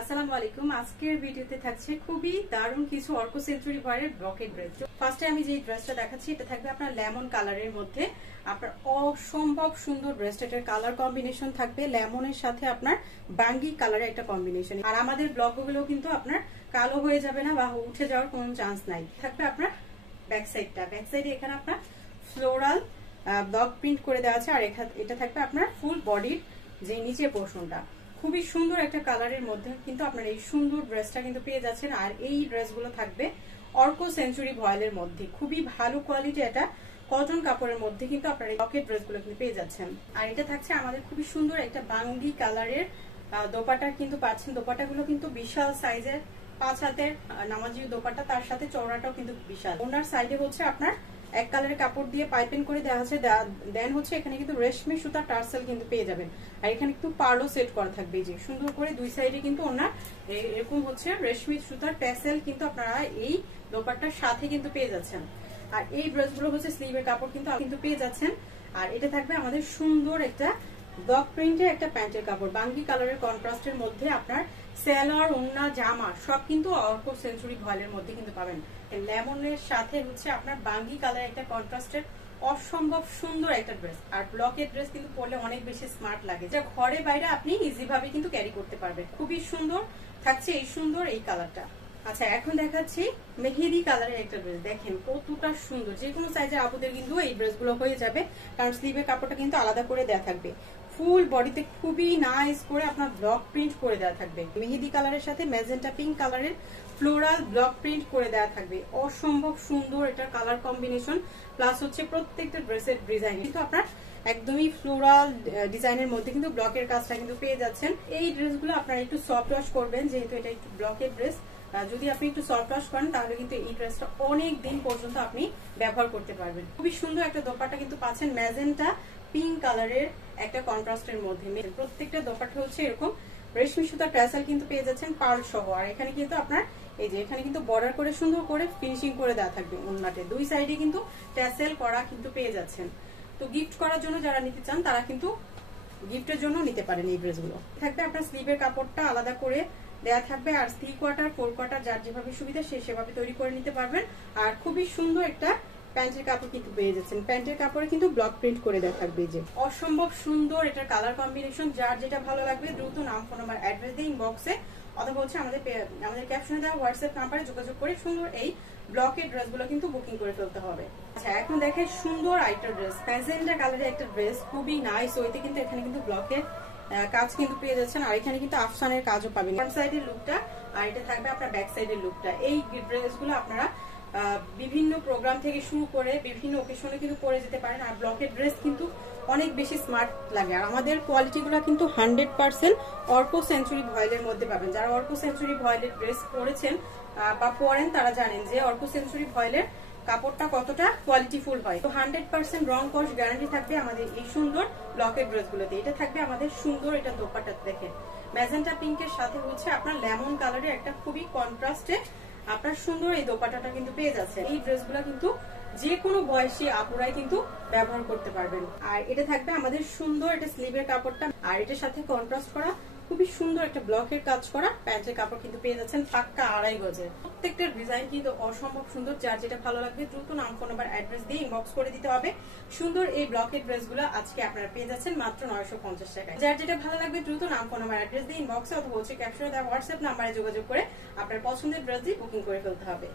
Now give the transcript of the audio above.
আসসালামু আলাইকুম। আজকের ভিডিওতে থাকছে খুবই দারুণ কিছু অর্ক সেঞ্চুরি ভয়ের ব্লকেট ড্রেস। ফার্স্টে আমি যে ড্রেসটা দেখাচ্ছি এটা থাকবে আপনার লেমন কালারের মধ্যে। আপনার অসম্ভব সুন্দর ড্রেসটার কালার কম্বিনেশন থাকবে লেমনের সাথে আপনার বাঙ্গি কালারের একটা কম্বিনেশন। আর আমাদের ব্লকগুলো কিন্তু আপনার কালো হয়ে যাবে না বা উঠে যাওয়ার কোনো চান্স নাই। থাকবে আপনার ব্যাক সাইডে এখানে আপনার ফ্লোরাল ব্লক প্রিন্ট করে দেওয়া আছে। আর এটা থাকবে আপনার ফুল বডির যে নিচে পোর্শনটা খুবই সুন্দর একটা কালারের মধ্যে কিন্তু আপনার এই সুন্দর ড্রেসটা কিন্তু পেয়ে যাচ্ছেন। আর এই ড্রেসগুলো থাকবে অর্ক সেঞ্চুরি ভয়েলের মধ্যে, খুবই ভালো কোয়ালিটি এটা কটন কাপড়ের মধ্যে কিন্তু আপনার এই ব্লকেট ড্রেসগুলো কিন্তু পেয়ে যাচ্ছেন। আর এটা থাকছে আমাদের খুবই সুন্দর একটা বাঙ্গি কালারের দোপাটা কিন্তু পাচ্ছেন। দোপাটাগুলো কিন্তু বিশাল সাইজের, 5 হাতের নামাজি দোপাটা, তার সাথে চওড়াটাও কিন্তু বিশাল। ওনার সাইডে হচ্ছে আপনার এক কালারের কাপড় দিয়ে পাইপিং করে দেওয়া আছে। দেন হচ্ছে এখানে কিন্তু রেশমি সুতা টার্সেল কিন্তু পেয়ে যাবেন। আর এখানে একটু পার্লও সেট করা থাকবে, যে সুন্দর করে দুই সাইডে কিন্তু ওনার এরকম হচ্ছে রেশমি সুতার ট্যাসেল কিন্তু আপনারা এই দোপাট্টার সাথে কিন্তু পেয়ে যাচ্ছেন। আর এই ড্রেসগুলো হচ্ছে স্লিভের কাপড় কিন্তু পেয়ে যাচ্ছেন। আর এটা থাকবে আমাদের সুন্দর একটা ব্লক প্রিন্টের একটা প্যান্টের কাপড়, বাঙ্গি কালারের কন্ট্রাস্টের মধ্যে আপনার সেলার, ওড়না, জামা সব কিন্তু অর্ক সেঞ্চুরি ভয়েলের মধ্যে কিন্তু পাবেন। লেমনের সাথে হচ্ছে আপনার বাঙ্গি কালার একটা কন্ট্রাস্টের অসম্ভব সুন্দর একটা ড্রেস। আর ব্লকের ড্রেস কিন্তু পরলে অনেক বেশি স্মার্ট লাগে, যা ঘরে বাইরে আপনি ইজি ভাবে কিন্তু ক্যারি করতে পারবেন। খুবই সুন্দর থাকছে এই সুন্দর এই কালারটা। আচ্ছা, এখন দেখাচ্ছি মেহেদি কালারের একটা ড্রেস। দেখেন কতটা সুন্দর, যে কোনো সাইজের আপুদের কিন্তু এই ড্রেসগুলো হয়ে যাবে, কারণ স্লিভের কাপড়টা কিন্তু আলাদা করে দেওয়া থাকবে। ফুল বডিতে খুবই নাইস করে আপনার ব্লক প্রিন্ট করে দেওয়া থাকবে। মেহেদি কালারের সাথে ম্যাজেন্টা পিঙ্ক কালারের ফ্লোরাল ব্লক প্রিন্ট করে দেওয়া থাকবে। অসম্ভব সুন্দর এটার কালার কম্বিনেশন, প্লাস হচ্ছে প্রত্যেকটা ড্রেসের ডিজাইন কিন্তু আপনার একদমই ফ্লোরাল ডিজাইনের মধ্যে কিন্তু ব্লকের কাজটা কিন্তু পেয়ে যাচ্ছেন। এই ড্রেসগুলো আপনারা একটু সফট ওয়াশ করবেন, যেহেতু এটা একটু ব্লকের ড্রেস। যদি আপনি একটু সফট ওয়াশ করেন তাহলে কিন্তু এই ড্রেসটা অনেক দিন পর্যন্ত আপনি ব্যবহার করতে পারবেন। খুবই সুন্দর একটা দোপাট্টা কিন্তু পাচ্ছেন ম্যাজেন্টা পিঙ্ক কালারের একটা কন্ট্রাস্টের মধ্যে। প্রত্যেকটা দোপাট্টা হচ্ছে এরকম রেশমি সুতা ট্যাসেল কিন্তু পেয়ে যাচ্ছেন পার্ল সহ। আর এখানে কিন্তু আপনার এই যে এখানে কিন্তু বর্ডার করে সুন্দর করে ফিনিশিং করে দেওয়া থাকবে। ওন্নাতে দুই সাইডে কিন্তু ট্যাসেল করা কিন্তু পেয়ে যাচ্ছেন। তো গিফট করার জন্য যারা নিতে চান তারা কিন্তু গিফটের জন্য নিতে পারেন এই ড্রেসগুলো। থাকবে আপনার স্লিভের কাপড়টা আলাদা করে দেয়া থাকবে, আর 3 কোয়ার্টার 4 কোয়ার্টার যার যেভাবে সুবিধা সে সেভাবে তৈরি করে নিতে পারবেন। আর খুবই সুন্দর একটা প্যান্টের কাপড় কিন্তু পেয়ে যাচ্ছেন। প্যান্টের কাপড়ে কিন্তু ব্লক প্রিন্ট করে দেওয়া থাকবে। যে অসম্ভব সুন্দর এটার কালার কম্বিনেশন। যার যেটা ভালো লাগবে দ্রুত নাম, ফোন নাম্বার, অ্যাড্রেস দিয়ে ইনবক্সে অথবা হচ্ছে আমাদের ক্যাপশনে দেওয়া হোয়াটসঅ্যাপ নাম্বারে যোগাযোগ করে সুন্দর এই ব্লকের ড্রেসগুলো কিন্তু বুকিং করে ফেলতে হবে। আচ্ছা, এখন দেখে সুন্দর আইটা ড্রেস, ম্যাজেন্টা কালারের একটা ড্রেস, খুবই নাইস। ওইতে কিন্তু এখানে কিন্তু ব্লকের কাজ কিন্তু পেয়ে যাচ্ছেন। আর এখানে কিন্তু আফসানের কাজও পাবেন, ফ্রন্ট সাইডের লুকটা। আর এটা থাকবে আপনার ব্যাক সাইডের লুকটা। এই ড্রেসগুলো আপনারা বিভিন্ন প্রোগ্রাম থেকে শুরু করে বিভিন্ন ওকেশনে কিন্তু পরে যেতে পারেন। আর ব্লকের ড্রেস কিন্তু অনেক বেশি স্মার্ট লাগে। আর আমাদের কোয়ালিটিগুলো কিন্তু 100% অর্ক সেঞ্চুরি ভয়েলের মধ্যে পাবেন। যারা অর্ক সেঞ্চুরি ভয়েলের ড্রেস পরেছেন বা পরেন তারা জানেন যে অর্ক সেঞ্চুরি ভয়েলের কাপড়টা কতটা কোয়ালিটিফুল হয়। তো 100% রং কস গ্যারান্টি থাকবে আমাদের এই সুন্দর ব্লকের ড্রেসগুলোতে। এটা থাকবে আমাদের সুন্দর এটা দোপাট্টা। দেখেন ম্যাজেন্টা পিঙ্কের সাথে হচ্ছে আপনার লেমন কালারের একটা খুবই কন্ট্রাস্টে আপনার সুন্দর এই দোপাট্টাটা কিন্তু পেয়ে যাচ্ছে। এই ড্রেসগুলো কিন্তু যে কোনো বয়সী আপুরাই কিন্তু ব্যবহার করতে পারবেন। আর এটা থাকবে আমাদের সুন্দর এটা স্লিভের কাপড়টা, আর এটার সাথে কন্ট্রাস্ট করা খুবই সুন্দর একটা ব্লকের কাজ করা প্যান্টের কাপড় কিন্তু পেয়ে যাচ্ছেন পাক্কা 2.5 গজের। প্রত্যেকটা ডিজাইন কিন্তু অসম্ভব সুন্দর। যার যেটা ভালো লাগবে দ্রুত নাম, ফোন নাম্বার, অ্যাড্রেস দিয়ে ইনবক্স করে দিতে হবে। সুন্দর এই ব্লকের ড্রেসগুলো আজকে আপনারা পেয়ে যাচ্ছেন মাত্র 950 টাকায়। যার যেটা ভালো লাগবে দ্রুত নাম, ফোন নাম্বার, অ্যাড্রেস দিয়ে ইনবক্সে অথবা হচ্ছে ক্যাপশনে দেওয়া হোয়াটসঅ্যাপ নাম্বারে যোগাযোগ করে আপনার পছন্দের ড্রেস দিয়ে বুকিং করে ফেলতে হবে।